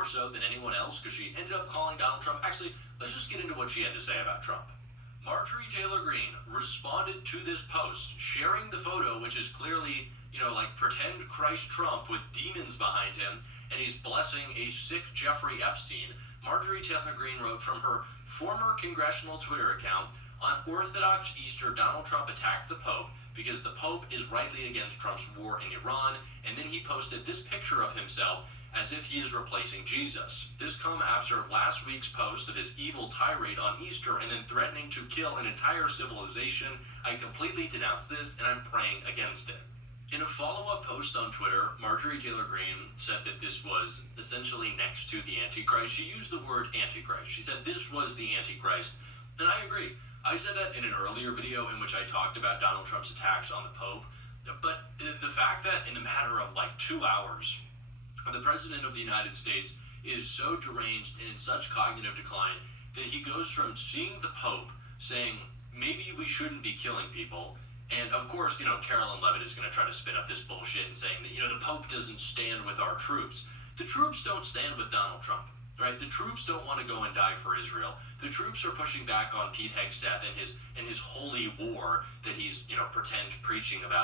more so than anyone else because she ended up calling Donald Trump. Actually, let's just get into what she had to say about Trump. Marjorie Taylor Greene responded to this post, sharing the photo, which is clearly, like pretend Christ Trump with demons behind him, and he's blessing a sick Jeffrey Epstein. Marjorie Taylor Greene wrote from her former congressional Twitter account, on Orthodox Easter, Donald Trump attacked the Pope because the Pope is rightly against Trump's war in Iran, and then he posted this picture of himself as if he is replacing Jesus. This come after last week's post of his evil tirade on Easter and then threatening to kill an entire civilization. I completely denounce this and I'm praying against it. In a follow-up post on Twitter, Marjorie Taylor Greene said that this was essentially next to the Antichrist. She used the word Antichrist. She said this was the Antichrist, and I agree. I said that in an earlier video in which I talked about Donald Trump's attacks on the Pope, but the fact that in a matter of like 2 hours, the President of the United States is so deranged and in such cognitive decline that he goes from seeing the Pope saying, maybe we shouldn't be killing people, and of course, Carolyn Levitt is going to try to spin up this bullshit and saying that, the Pope doesn't stand with our troops. The troops don't stand with Donald Trump, right? The troops don't want to go and die for Israel. The troops are pushing back on Pete Hegseth and his holy war that he's, pretend preaching about.